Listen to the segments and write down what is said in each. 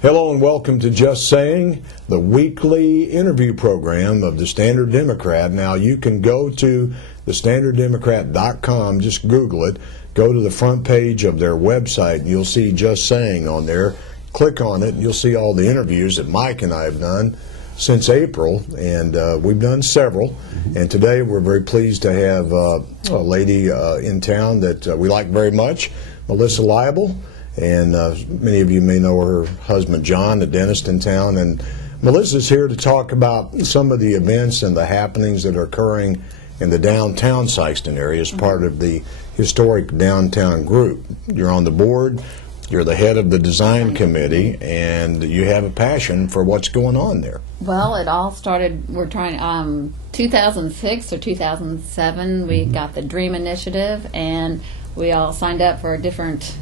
Hello and welcome to Just Saying, the weekly interview program of the Standard Democrat. Now you can go to thestandarddemocrat.com, just Google it, go to the front page of their website and you'll see Just Saying on there. Click on it and you'll see all the interviews that Mike and I have done since April, and we've done several. And today we're very pleased to have a lady in town that we like very much, Melissa Leibel. And many of you may know her husband, John, the dentist in town. And Melissa's here to talk about some of the events and the happenings that are occurring in the downtown Sikeston area as part of the historic downtown group. You're on the board, you're the head of the design committee, and you have a passion for what's going on there. Well, it all started, we're trying, 2006 or 2007, we got the DREAM Initiative, and we all signed up for different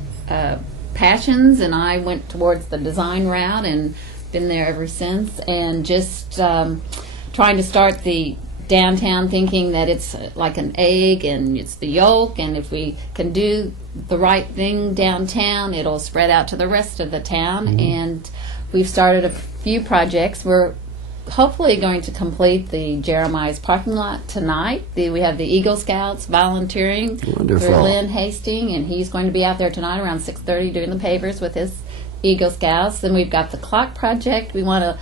passions, and I went towards the design route and been there ever since, and just trying to start the downtown, thinking that it's like an egg and it's the yolk, and if we can do the right thing downtown, it'll spread out to the rest of the town. And we've started a few projects. We're hopefully going to complete the Jeremiah's parking lot tonight. We have the Eagle Scouts volunteering for Lynn Hastings, and he's going to be out there tonight around 6:30 doing the pavers with his Eagle Scouts. Then we've got the clock project we want to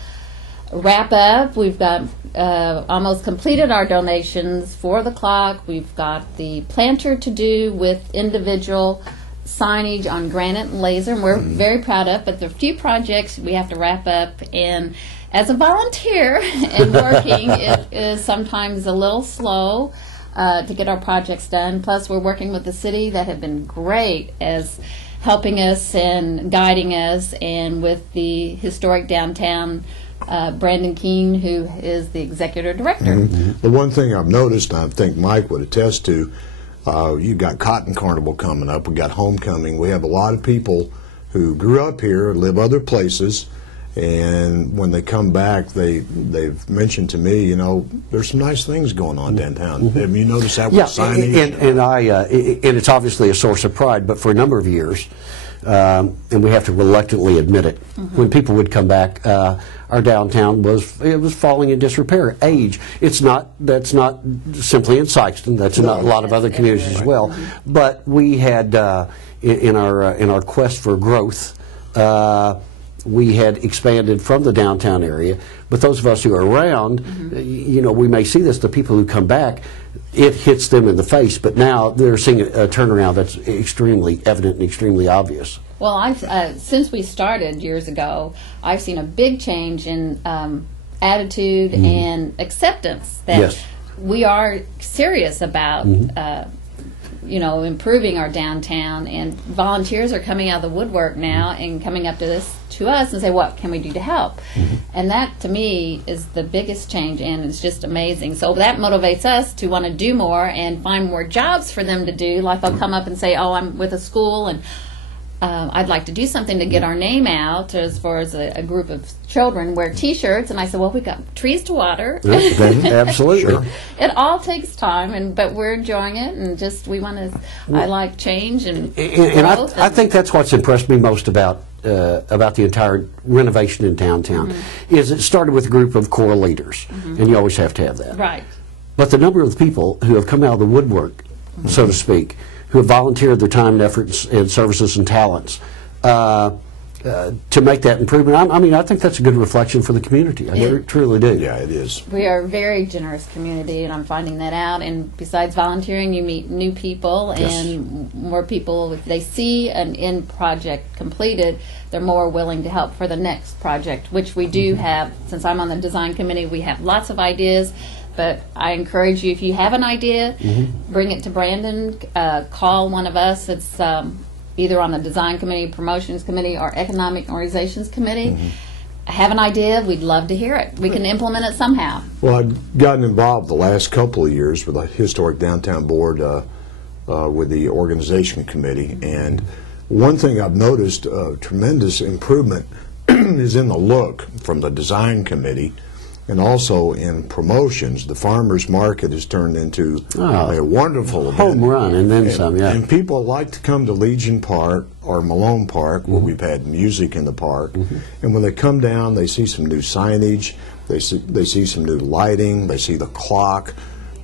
wrap up. We've got almost completed our donations for the clock. We've got the planter to do with individual signage on granite and laser, and we're very proud of, but there are a few projects we have to wrap up, and as a volunteer and working, it is sometimes a little slow to get our projects done. Plus, we're working with the city that have been great as helping us and guiding us, and with the historic downtown, Brandon Keene, who is the executive director. The one thing I've noticed, and I think Mike would attest to, you've got Cotton Carnival coming up, we've got Homecoming, we have a lot of people who grew up here, live other places, and when they come back, they've mentioned to me, you know, there's some nice things going on downtown. Have you noticed that with signage? And it's obviously a source of pride, but for a number of years, and we have to reluctantly admit it, when people would come back, our downtown was falling in disrepair. Age. That's not simply in Sikeston. That's in a lot of other communities as well. But we had in our quest for growth, we had expanded from the downtown area, but those of us who are around, you know, we may see this, the people who come back, it hits them in the face, but now they're seeing a turnaround that's extremely evident and extremely obvious. Well, since we started years ago, I've seen a big change in attitude and acceptance that we are serious about you know, improving our downtown, and volunteers are coming out of the woodwork now and coming up to us and say, what can we do to help? And that, to me, is the biggest change, and it's just amazing. So that motivates us to want to do more and find more jobs for them to do. Like they'll come up and say, oh, I'm with a school, and I'd like to do something to get our name out as far as a group of children wear T-shirts. And I said, well, we've got trees to water. Absolutely. Sure. It all takes time, but we're enjoying it, and just we want to. I like change and growth. I think that's what's impressed me most about the entire renovation in downtown is it started with a group of core leaders, and you always have to have that. Right. But the number of people who have come out of the woodwork, so to speak, who have volunteered their time and efforts and services and talents to make that improvement. I mean, I think that's a good reflection for the community. I truly do. Yeah, it is. We are a very generous community, and I'm finding that out. And besides volunteering, you meet new people, and more people, if they see an end project completed, they're more willing to help for the next project, which we do have. Since I'm on the design committee, we have lots of ideas. But I encourage you, if you have an idea, bring it to Brandon, call one of us. It's either on the design committee, promotions committee, or economic organizations committee. Have an idea, we'd love to hear it. We can implement it somehow. Well, I've gotten involved the last couple of years with the Historic Downtown Board with the organization committee, and one thing I've noticed, tremendous improvement is in the look from the design committee And also in promotions, the farmers market has turned into a wonderful event. Home run and then some, yeah. And people like to come to Legion Park or Malone Park, where we've had music in the park. And when they come down, they see some new signage, they see some new lighting, they see the clock,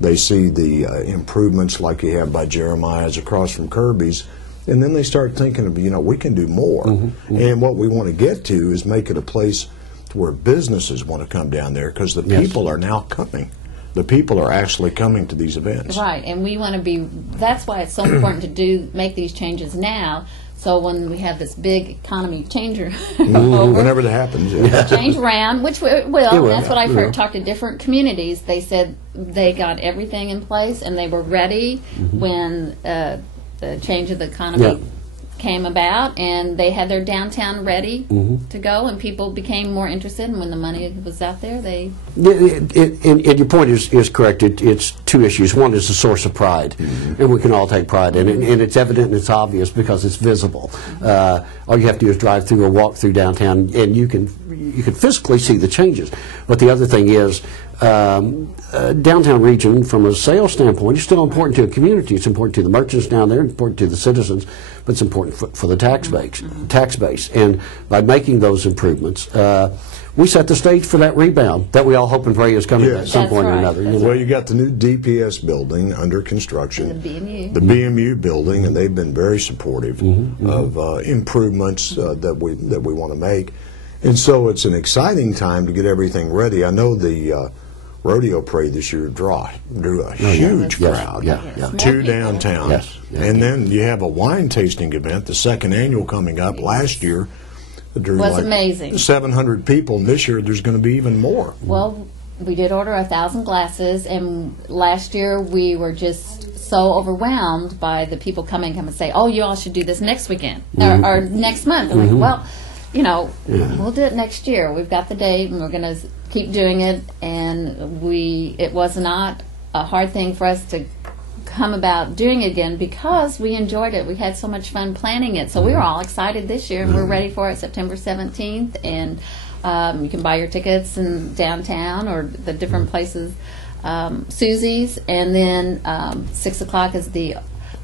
they see the improvements like you have by Jeremiah's across from Kirby's. And then they start thinking of, we can do more. And what we want to get to is make it a place where businesses want to come down there, because the people are now coming. The people are actually coming to these events. Right, and we want to be, that's why it's so important to make these changes now, so when we have this big economy changer Whenever that happens. change around, which it will. That's what I've It heard. will. Talk to different communities. They said they got everything in place and they were ready when the change of the economy came about, and they had their downtown ready to go, and people became more interested. And when the money was out there, they. And your point is correct. It's two issues. One is the source of pride, and we can all take pride in it. And it's evident and it's obvious because it's visible. All you have to do is drive through or walk through downtown, and you can physically see the changes. But the other thing is, downtown region, from a sales standpoint, is still important to a community. It's important to the merchants down there, important to the citizens, but it's important for the tax base. And by making those improvements, we set the stage for that rebound that we all hope and pray is coming at some That's point or right. another. Well, you got the new DPS building under construction. The BMU. The BMU building, and they've been very supportive of improvements that we want to make. And so it's an exciting time to get everything ready. I know the rodeo parade this year drew a huge crowd to downtown. Yes. And then you have a wine tasting event, the second annual coming up. Last year, it drew Was like amazing. 700 people, and this year there's going to be even more. Well, we did order 1,000 glasses, and last year we were just so overwhelmed by the people coming and say, "Oh, you all should do this next weekend or next month." And we're like, well, we'll do it next year. We've got the date, and we're going to keep doing it. And it was not a hard thing for us to come about doing it again, because we enjoyed it. We had so much fun planning it. So we were all excited this year, and we're ready for it September 17th. And you can buy your tickets in downtown or the different places, Susie's. And then 6 o'clock is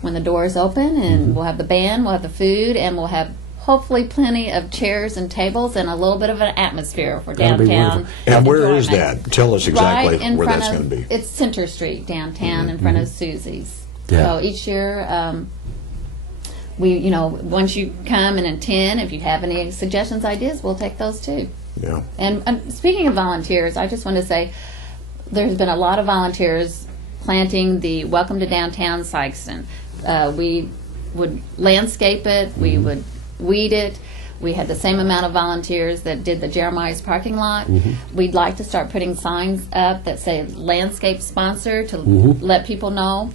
when the doors open, and we'll have the band, we'll have the food, and we'll have hopefully plenty of chairs and tables and a little bit of an atmosphere for That'll be downtown. wonderful. And where is enjoyment. that? Tell us exactly Right in where front that's of- going to be. It's Center Street downtown in front of Susie's. Yeah. So each year, once you come and attend, if you have any suggestions, ideas, we'll take those too. Yeah. And speaking of volunteers, I just want to say there's been a lot of volunteers planting the Welcome to Downtown Sykeston. We would landscape it, we would weed it. We had the same amount of volunteers that did the Jeremiah's parking lot. We'd like to start putting signs up that say landscape sponsor to let people know.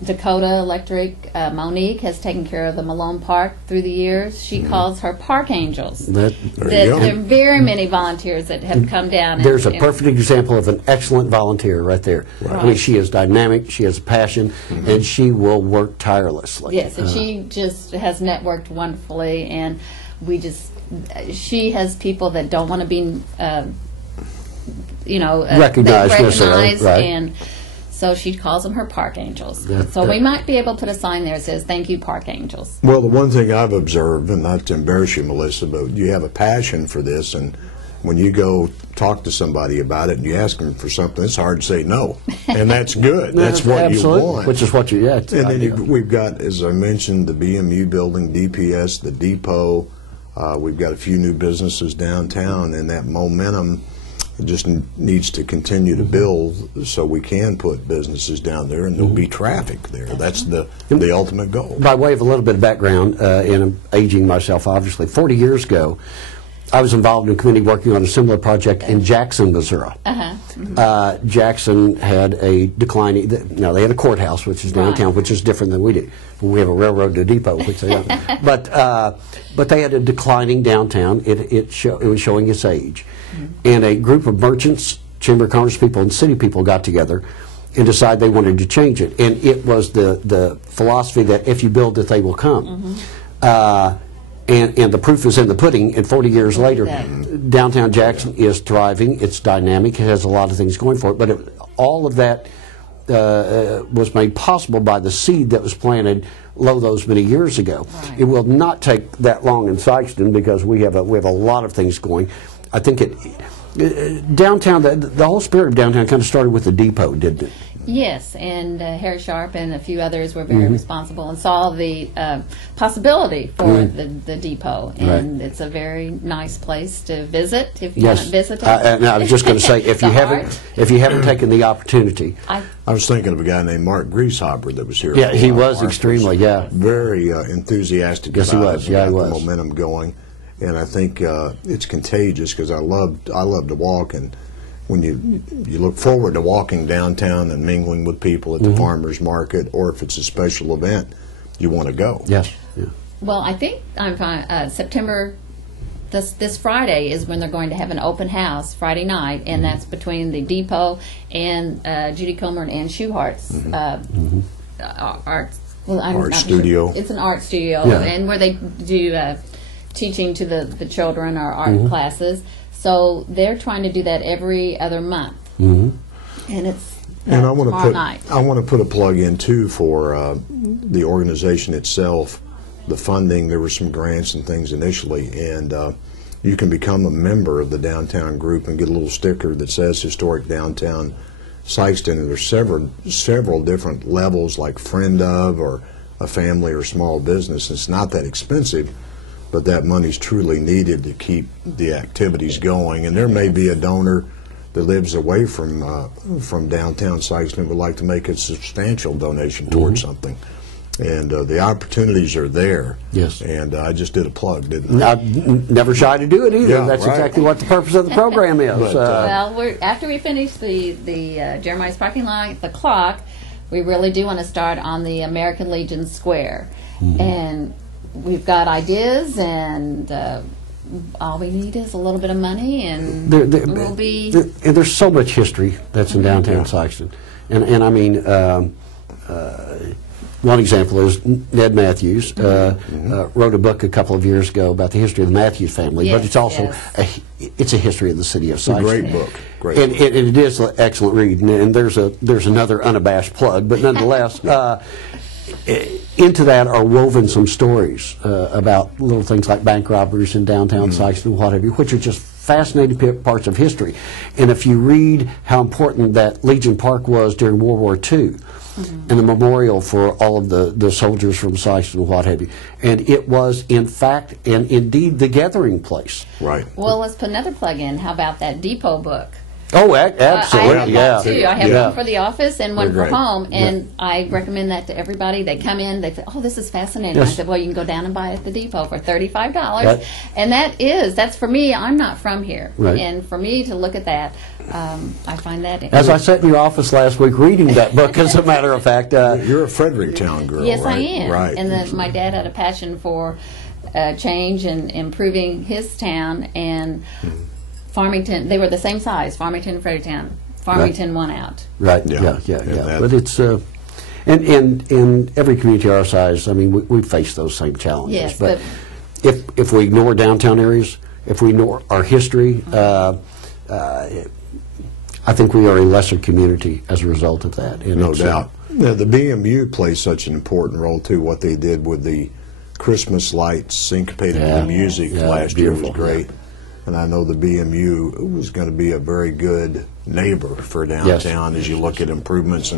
Dakota Electric, Monique has taken care of the Malone Park through the years. She calls her Park Angels. There you go. There are very many volunteers that have come down. There's a and- perfect example of an excellent volunteer right there. I mean, she is dynamic, she has a passion, and she will work tirelessly. Yes, and she just has networked wonderfully, and she has people that don't want to be, Recognized necessarily, right. and so she calls them her Park Angels. That- So we might be able to put a sign there that says, "Thank you, Park Angels." Well, the one thing I've observed, and not to embarrass you, Melissa, but you have a passion for this, and when you go talk to somebody about it and you ask them for something, it's hard to say no, and that's good. That's what Absolutely. you want. Which is what you, it's And then ideal. we've got, as I mentioned, the BMU building, DPS, the depot. We've got a few new businesses downtown, and that momentum just needs to continue to build so we can put businesses down there, and there'll be traffic there. That's the ultimate goal. By way of a little bit of background, and I'm aging myself, obviously, 40 years ago, I was involved in a committee working on a similar project in Jackson, Missouri. Jackson had a declining, they had a courthouse, which is downtown, which is different than we do. We have a railroad to depot, which they don't. But they had a declining downtown. It was showing its age. And a group of merchants, Chamber of Commerce people, and city people got together and decided they wanted to change it. And it was the philosophy that if you build it, they will come. And the proof is in the pudding, and 40 years later, that. downtown Jackson is thriving, it's dynamic, it has a lot of things going for it, but all of that was made possible by the seed that was planted those many years ago. Right. It will not take that long in Sikeston because we have a lot of things going. I think downtown, the whole spirit of downtown kind of started with the depot, didn't it? Yes, and Harry Sharp and a few others were very responsible and saw the possibility for the depot. And it's a very nice place to visit if you haven't visited. And I was just going to say, if you haven't taken the opportunity. I was thinking of a guy named Mark Grieshopper that was here. Yeah, he was Mark extremely, very enthusiastic Yes, he about was. it. Yeah, he got was. the momentum going. And I think it's contagious because I love to walk, and when you look forward to walking downtown and mingling with people at the farmers market, or if it's a special event, you want to go. Yes. Yeah. Well, I think September, this Friday is when they're going to have an open house Friday night, and that's between the depot and Judy Comer and Ann Schuhart's art. Well, I'm Art not studio. Sure. It's an art studio, Yeah. and where they do teaching to the children or art classes. So they're trying to do that every other month, and it's And I want tomorrow night. to put a plug in too for the organization itself, the funding. There were some grants and things initially, and you can become a member of the downtown group and get a little sticker that says Historic Downtown Sikeston. And there's several different levels, like friend of, or a family or small business. It's not that expensive, but that money's truly needed to keep the activities going. And there may be a donor that lives away from downtown Sikeston and would like to make a substantial donation towards something. And the opportunities are there. Yes. And I just did a plug, didn't I? I'm never shy to do it either. Yeah, That's right. exactly what the purpose of the program is. But, Well, after we finish the Jeremiah's parking lot, the clock, we really do want to start on the American Legion Square, and we've got ideas, and all we need is a little bit of money, and we'll be. And there's so much history that's in downtown Sikeston, and I mean. One example is Ned Matthews wrote a book a couple of years ago about the history of the Matthews family, Yes, but it's also it's a history of the city of Sikeston. Great book. Great And book. it is an excellent read. And there's another unabashed plug, but nonetheless, into that are woven some stories about little things like bank robberies in downtown Sikeston and what have you, which are just fascinating parts of history. And if you read how important that Legion Park was during World War II, and the memorial for all of the soldiers from Sikeston and what have you. And it was, in fact, and indeed, the gathering place. Right. Well, let's put another plug in. How about that Depot book? Oh, I absolutely, have yeah. that too. I have Yeah. one for the office and one They're for great. home, and I recommend that to everybody. They come in, they say, "Oh, this is fascinating." Yes. I said, "Well, you can go down and buy it at the Depot for $35." Right. And that's for me. I'm not from here, Right. and for me to look at that, I find that. As I sat in your office last week reading that book, as a matter of fact. You're a Fredericktown girl, Yes, right? I am. Right. And my dad had a passion for change and improving his town, and Farmington, they were the same size, Farmington and Fredericktown. Farmington won out. Right, Yeah. yeah. that- But it's, and every community our size, I mean, we face those same challenges. Yes, but if we ignore downtown areas, if we ignore our history, I think we are a lesser community as a result of that. And No it's, doubt. Now, the BMU plays such an important role, too. What they did with the Christmas lights syncopated with Yeah. the music Yeah, last year was beautiful. great. And I know the BMU was going to be a very good neighbor for downtown as you look at improvements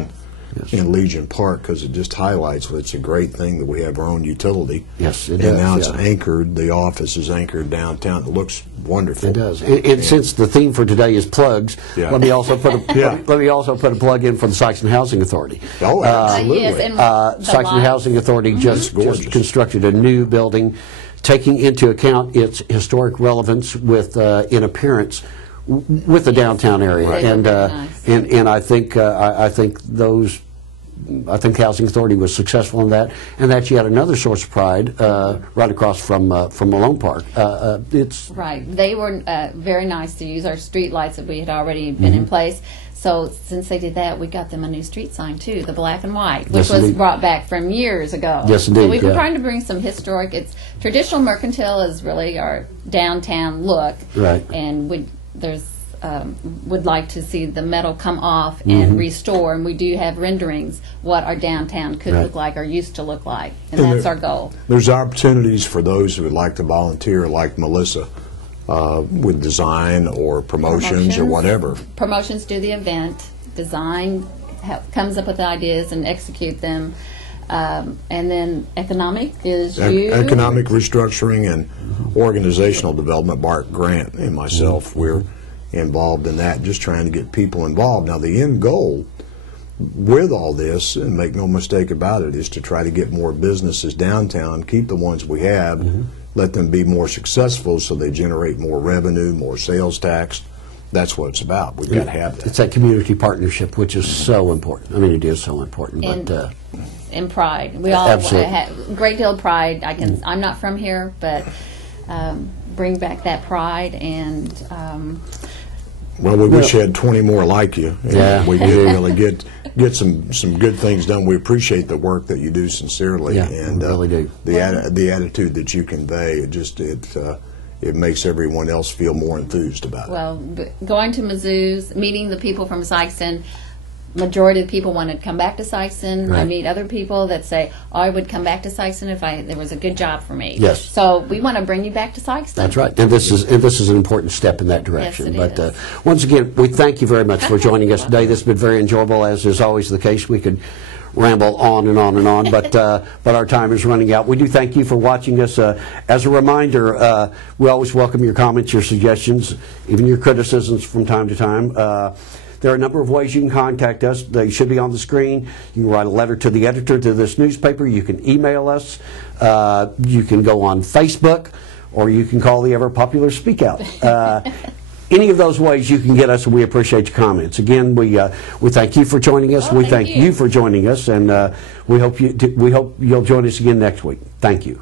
in Legion Park, because it just highlights it's a great thing that we have our own utility. Yes, it and does, now it's yeah. anchored, the office is anchored downtown. It looks wonderful. It does. And since the theme for today is plugs, Yeah. let me also put a Yeah. let me also put a plug in for the Sikeston Housing Authority. Oh, absolutely. Yes, and the Sikeston lot- Housing Authority just gorgeous. constructed a new building, taking into account its historic relevance with in appearance with the downtown area. Right. And Very nice. and I think I think the Housing Authority was successful in that, and that's yet another source of pride right across from Malone Park. It's Right. They were very nice to use our street lights that we had already been in place. So since they did that, we got them a new street sign too, the black and white, which Yes, was indeed. brought back from years ago. Yes, indeed, So we've been yeah. trying to bring some historic. It's traditional Mercantile is really our downtown look, Right. and would like to see the metal come off Mm-hmm. and restore. And we do have renderings what our downtown could Right. look like or used to look like, and And that's there- our goal. There's opportunities for those who would like to volunteer, like Melissa, with design or promotions or whatever. Promotions do the event. Design comes up with ideas and execute them. And then economic is you. Economic restructuring and organizational development, Bart Grant and myself, we're involved in that, just trying to get people involved. Now, the end goal with all this, and make no mistake about it, is to try to get more businesses downtown, keep the ones we have, let them be more successful so they generate more revenue, more sales tax. That's what it's about. We've got to have that. It's that community partnership, which is so important. I mean, it is so important. And- But And pride. We all Absolutely. have a great deal of pride. I'm not from here, but bring back that pride and Well, we wish you had 20 more like you. And Yeah. we did really get some good things done. We appreciate the work that you do sincerely, Yeah, and we really do. the attitude that you convey. It makes everyone else feel more enthused about it. going to Mizzou's, meeting the people from Sikeston. Majority of people want to come back to Sikeston. I Right. meet other people that say, "Oh, I would come back to Sikeston if there was a good job for me." Yes. So we want to bring you back to Sikeston. that's right. And this is an important step in that direction. Yes, it But is. once again, we thank you very much for joining us today. This has been very enjoyable, as is always the case. We could ramble on and on and on, but our time is running out. We do thank you for watching us. As a reminder, we always welcome your comments, your suggestions, even your criticisms from time to time. There are a number of ways you can contact us. They should be on the screen. You can write a letter to the editor to this newspaper. You can email us. You can go on Facebook, or you can call the ever-popular Speak Out. Any of those ways you can get us, and we appreciate your comments. Again, we thank you for joining us. Oh, we thank thank you you for joining us, and we hope you'll join us again next week. Thank you.